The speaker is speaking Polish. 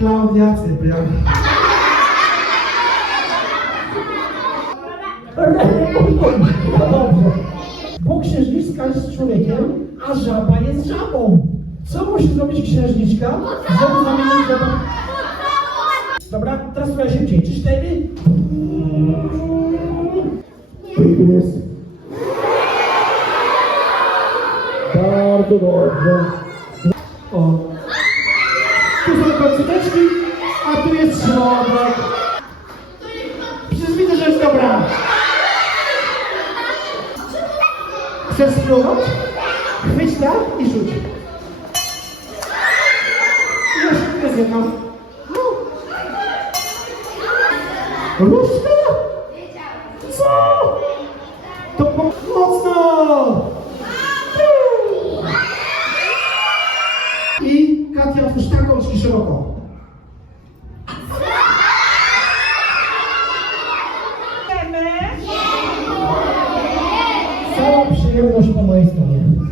Klaudia Cyprian. No dobrze. Bo księżniczka jest człowiekiem, a żaba jest żabą. Co musi zrobić księżniczka, żeby zamienić żabę? Dobra, teraz trochę szybciej. Trzy, cztery. Bardzo dobrze. O. Tu są końcóweczki, a tu jest środek. Przecież widzę, że jest dobra. Chcesz spróbować? Chwyć tak i rzuć. Jeszcze jest jedno. Różka? Co? To mocno! I Katia, otwórz tak oczki szeroko. Cała przyjemność po mojej stronie.